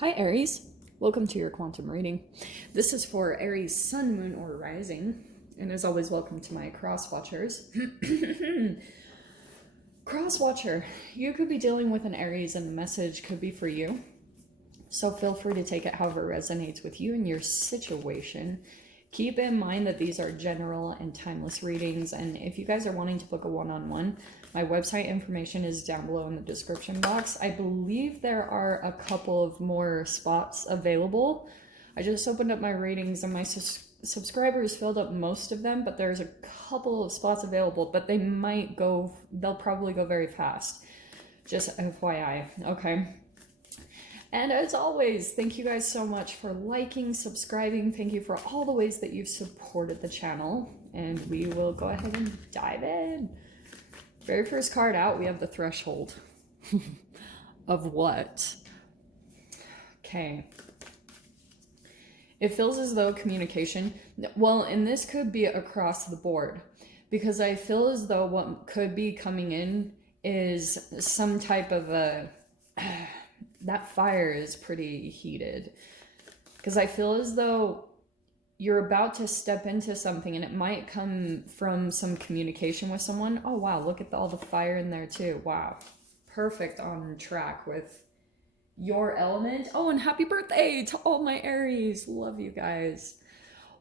Hi Aries, welcome to your quantum reading. This is for Aries sun, moon, or rising, and as always, welcome to my cross watchers. Cross watcher, you could be dealing with an Aries and the message could be for you. So feel free to take it however resonates with you and your situation. Keep in mind that these are general and timeless readings, and if you guys are wanting to book a one-on-one, my website information is down below in the description box. I believe there are a couple of more spots available. I just opened up my ratings and my subscribers filled up most of them, but there's a couple of spots available, but they'll probably go very fast. Just FYI, okay? And as always, thank you guys so much for liking, subscribing. Thank you for all the ways that you've supported the channel. And we will go ahead and dive in. Very first card out, we have the threshold. Of what? Okay. It feels as though communication, well, and this could be across the board, because I feel as though what could be coming in is some type of a, that fire is pretty heated. Because I feel as though you're about to step into something and it might come from some communication with someone. Oh, wow, look at all the fire in there too. Wow. Perfect on track with your element. Oh, and happy birthday to all my Aries. Love you guys.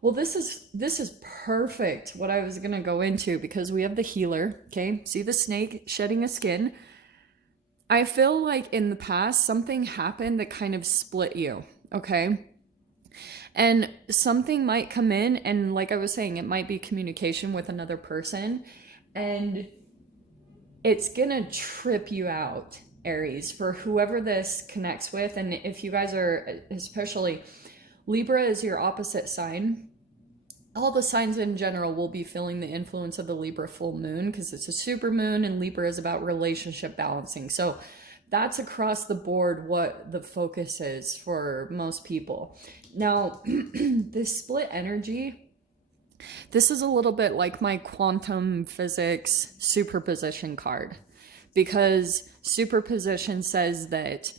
Well, this is perfect what I was going to go into, because we have the healer, okay? See the snake shedding a skin. I feel like in the past, something happened that kind of split you, okay? And something might come in, and like I was saying, it might be communication with another person, and it's gonna trip you out, Aries, for whoever this connects with. And if you guys are, especially Libra is your opposite sign, all the signs in general will be feeling the influence of the Libra full moon, because it's a super moon and Libra is about relationship balancing. So that's across the board what the focus is for most people. Now, this split energy, this is a little bit like my quantum physics superposition card, because superposition says that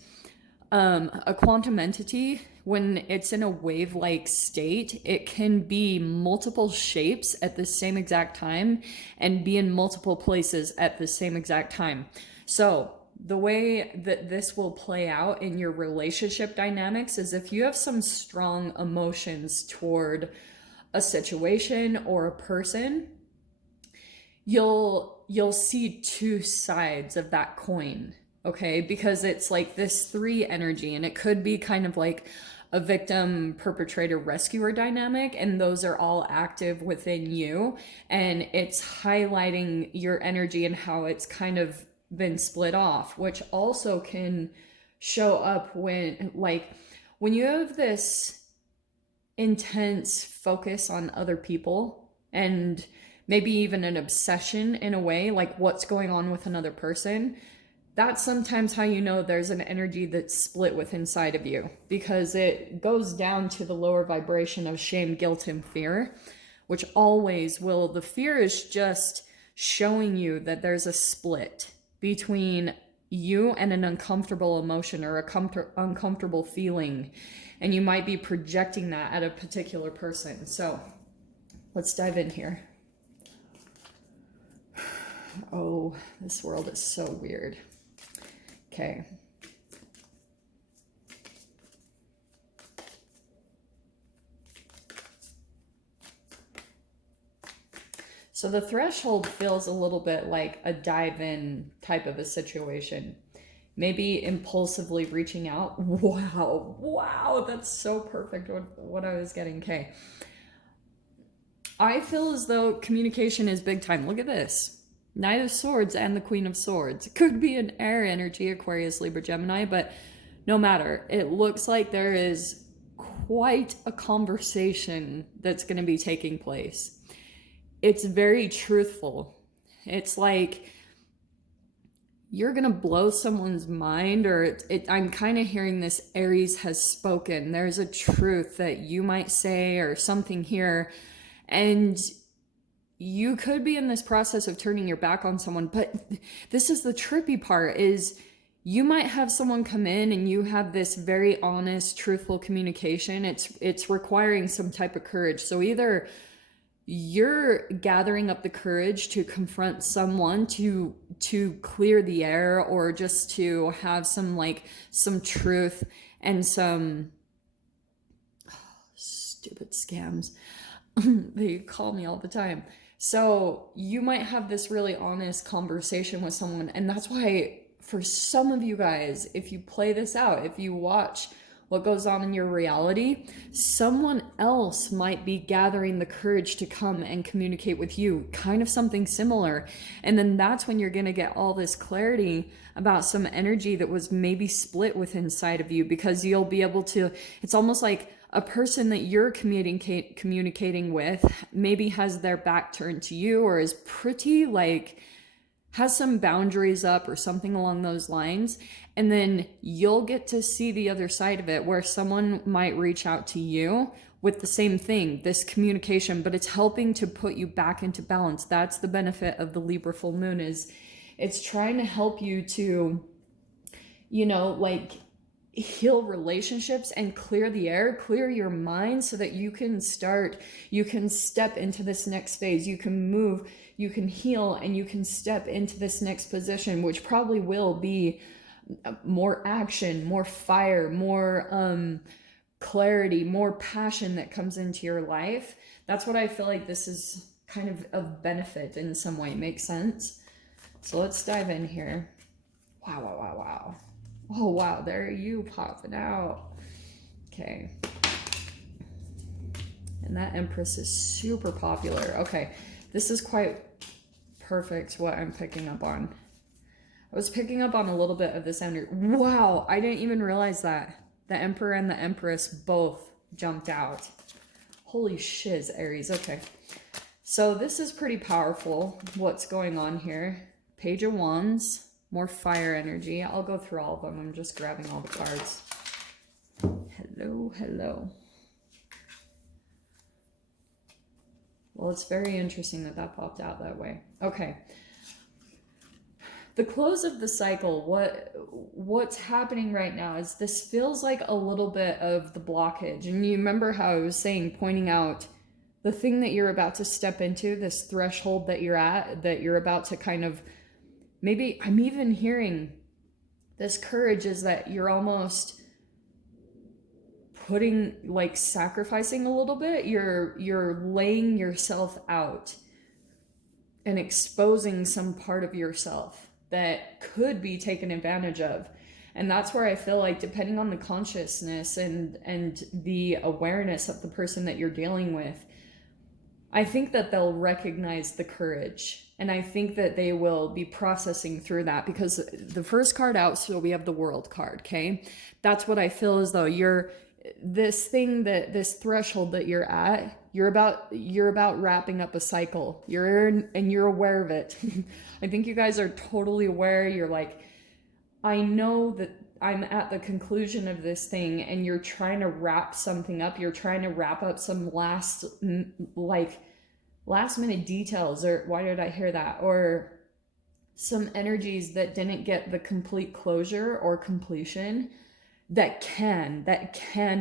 a quantum entity, when it's in a wave-like state, it can be multiple shapes at the same exact time and be in multiple places at the same exact time. So the way that this will play out in your relationship dynamics is if you have some strong emotions toward a situation or a person, you'll see two sides of that coin, okay? Because it's like this three energy, and it could be kind of like a victim, perpetrator, rescuer dynamic, and those are all active within you, and it's highlighting your energy and how it's kind of been split off, which also can show up when you have this intense focus on other people, and maybe even an obsession in a way, like what's going on with another person. That's sometimes how you know there's an energy that's split with inside of you, because it goes down to the lower vibration of shame, guilt, and fear, which always will. The fear is just showing you that there's a split between you and an uncomfortable emotion or a uncomfortable feeling, and you might be projecting that at a particular person. So let's dive in here. Oh, this world is so weird. Okay. So the threshold feels a little bit like a dive in type of a situation. Maybe impulsively reaching out. Wow, that's so perfect what I was getting. Okay. I feel as though communication is big time. Look at this. Knight of Swords and the Queen of Swords. It could be an air energy, Aquarius, Libra, Gemini, but no matter. It looks like there is quite a conversation that's going to be taking place. It's very truthful. It's like you're going to blow someone's mind, or I'm kind of hearing this Aries has spoken. There's a truth that you might say or something here, and you could be in this process of turning your back on someone. But this is the trippy part, is you might have someone come in and you have this very honest, truthful communication. It's requiring some type of courage. So either you're gathering up the courage to confront someone to clear the air, or just to have some truth and some stupid scams. They call me all the time. So you might have this really honest conversation with someone, and that's why for some of you guys, if you play this out, if you watch what goes on in your reality, someone else might be gathering the courage to come and communicate with you, kind of something similar. And then that's when you're going to get all this clarity about some energy that was maybe split within inside of you, because you'll be able to, it's almost like a person that you're communicating with maybe has their back turned to you, or is pretty has some boundaries up or something along those lines. And then you'll get to see the other side of it, where someone might reach out to you with the same thing, this communication, but it's helping to put you back into balance. That's the benefit of the Libra full moon, is it's trying to help you to, heal relationships and clear the air, clear your mind, so that you can step into this next phase. You can move, you can heal, and you can step into this next position, which probably will be more action, more fire, more clarity, more passion that comes into your life. That's what I feel like this is kind of benefit in some way. Makes sense? So let's dive in here. Wow. Oh, wow, there you popping out. Okay. And that Empress is super popular. Okay, this is quite perfect what I'm picking up on. I was picking up on a little bit of this energy. Wow, I didn't even realize that. The Emperor and the Empress both jumped out. Holy shiz, Aries. Okay. So this is pretty powerful, what's going on here. Page of Wands. More fire energy. I'll go through all of them. I'm just grabbing all the cards. Hello. Well, it's very interesting that popped out that way. Okay. The close of the cycle, what's happening right now is this feels like a little bit of the blockage. And you remember how I was saying, pointing out the thing that you're about to step into, this threshold that you're at, that you're about to kind of, maybe I'm even hearing this courage is that you're almost putting, sacrificing a little bit. You're laying yourself out and exposing some part of yourself that could be taken advantage of. And that's where I feel like, depending on the consciousness and the awareness of the person that you're dealing with, I think that they'll recognize the courage. And I think that they will be processing through that, because the first card out, so we have the World card, okay? That's what I feel as though this threshold that you're at, you're about wrapping up a cycle. And you're aware of it. I think you guys are totally aware. You're like, I know that I'm at the conclusion of this thing, and you're trying to wrap something up. You're trying to wrap up some last minute details, or why did I hear that? Or some energies that didn't get the complete closure or completion that can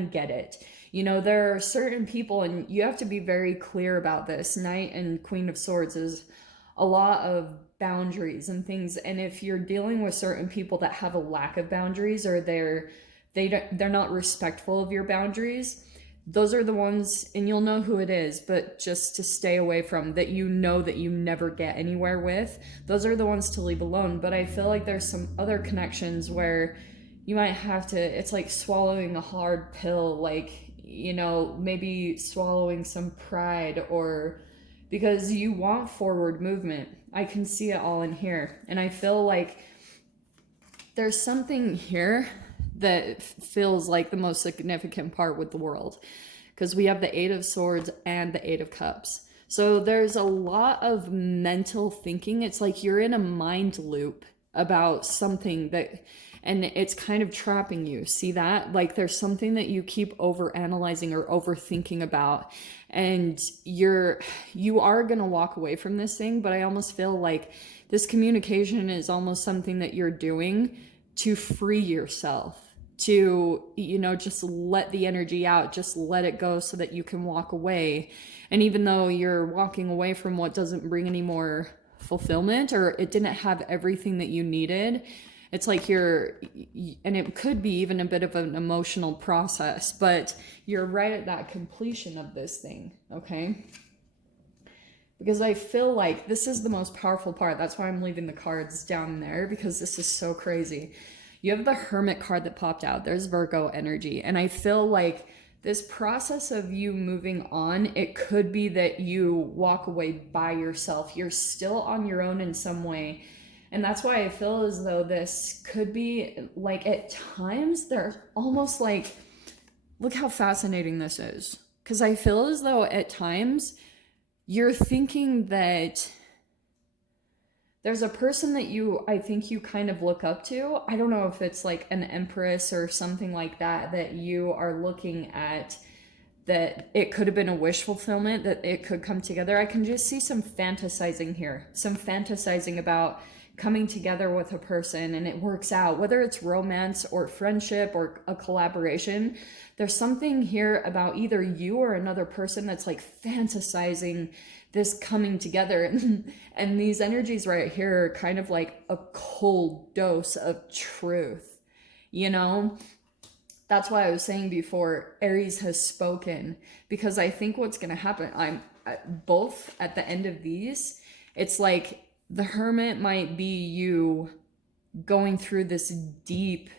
get it. There are certain people, and you have to be very clear about this. Knight and Queen of Swords is a lot of boundaries and things. And if you're dealing with certain people that have a lack of boundaries, or they're not respectful of your boundaries, those are the ones, and you'll know who it is, but just to stay away from, that you never get anywhere with. Those are the ones to leave alone. But I feel like there's some other connections where you might have to, it's like swallowing a hard pill, maybe swallowing some pride, or because you want forward movement. I can see it all in here. And I feel like there's something here that feels like the most significant part with the World, because we have the Eight of Swords and the Eight of Cups. So there's a lot of mental thinking. It's like you're in a mind loop about something and it's kind of trapping you. See that? Like there's something that you keep over analyzing or overthinking about, and you are going to walk away from this thing. But I almost feel like this communication is almost something that you're doing to free yourself, to, you know, just let the energy out, just let it go so that you can walk away. And even though you're walking away from what doesn't bring any more fulfillment, or it didn't have everything that you needed, it's like and it could be even a bit of an emotional process, but you're right at that completion of this thing, okay? Because I feel like this is the most powerful part. That's why I'm leaving the cards down there, because this is so crazy. You have the Hermit card that popped out. There's Virgo energy. And I feel like this process of you moving on, it could be that you walk away by yourself. You're still on your own in some way. And that's why I feel as though this could be like, at times, they're almost like, look how fascinating this is. Because I feel as though at times, you're thinking that there's a person that I think you kind of look up to. I don't know if it's like an empress or something like that, that you are looking at, that it could have been a wish fulfillment, that it could come together. I can just see some fantasizing here, some fantasizing about coming together with a person and it works out, whether it's romance or friendship or a collaboration. There's something here about either you or another person that's like fantasizing this coming together. And these energies right here are kind of like a cold dose of truth, you know? That's why I was saying before, Aries has spoken, because I think what's going to happen, both at the end of these, it's like the Hermit might be you going through this deep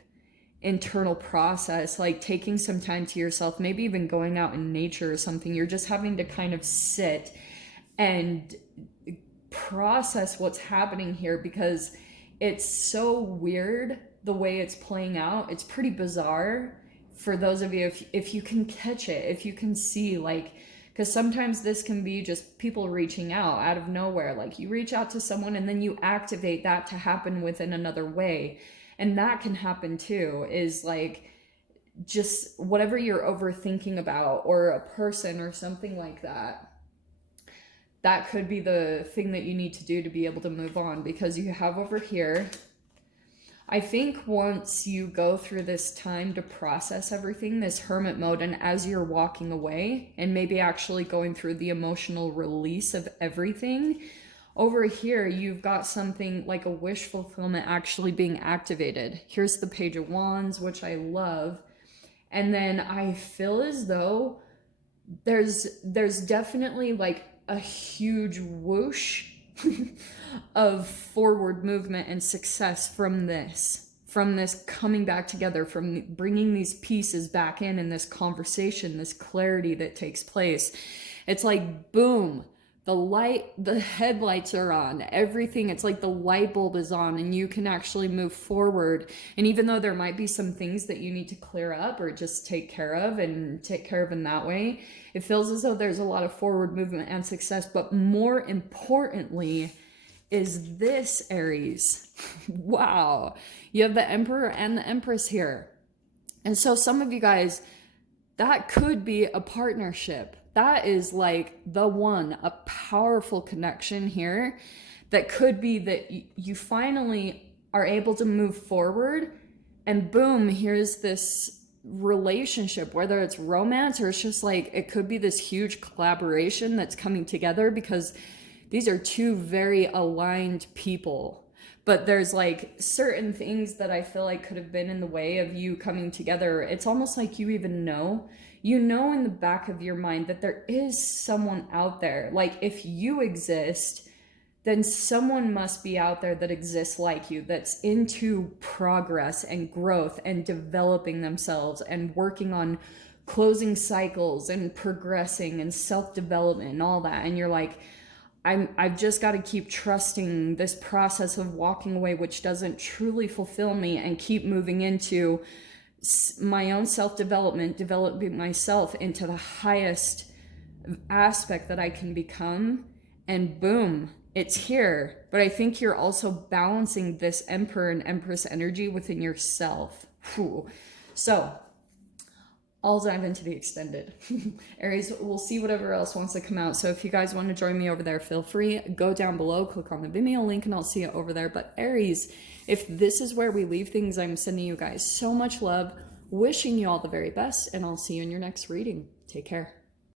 internal process, like taking some time to yourself, maybe even going out in nature or something. You're just having to kind of sit and process what's happening here, because it's so weird the way it's playing out. It's pretty bizarre for those of you, if you can catch it, if you can see, like, because sometimes this can be just people reaching out of nowhere. Like you reach out to someone and then you activate that to happen within another way. And that can happen too, is like just whatever you're overthinking about, or a person or something like that. That could be the thing that you need to do to be able to move on, because you have over here, I think once you go through this time to process everything, this Hermit mode, and as you're walking away and maybe actually going through the emotional release of everything, over here, you've got something like a wish fulfillment actually being activated. Here's the Page of Wands, which I love. And then I feel as though there's definitely like a huge whoosh of forward movement and success from this coming back together, from bringing these pieces back in this conversation, this clarity that takes place. It's like, boom, the headlights are on, everything. It's like the light bulb is on and you can actually move forward. And even though there might be some things that you need to clear up or just take care of in that way, it feels as though there's a lot of forward movement and success. But more importantly is this, Aries. Wow. You have the Emperor and the Empress here. And so some of you guys, that could be a partnership. That is like a powerful connection here that could be that you finally are able to move forward, and boom, here's this relationship, whether it's romance or it's just like, it could be this huge collaboration that's coming together, because these are two very aligned people. But there's like certain things that I feel like could have been in the way of you coming together. It's almost like you even know in the back of your mind that there is someone out there. Like if you exist, then someone must be out there that exists like you, that's into progress and growth and developing themselves and working on closing cycles and progressing and self-development and all that. And you're like, I've just got to keep trusting this process of walking away, which doesn't truly fulfill me, and keep moving into my own self-development, developing myself into the highest aspect that I can become. And boom, it's here. But I think you're also balancing this Emperor and Empress energy within yourself. Whew. So I'll dive into the extended. Aries, we'll see whatever else wants to come out. So if you guys want to join me over there, feel free. Go down below, click on the Vimeo link, and I'll see you over there. But Aries, if this is where we leave things, I'm sending you guys so much love, wishing you all the very best, and I'll see you in your next reading. Take care.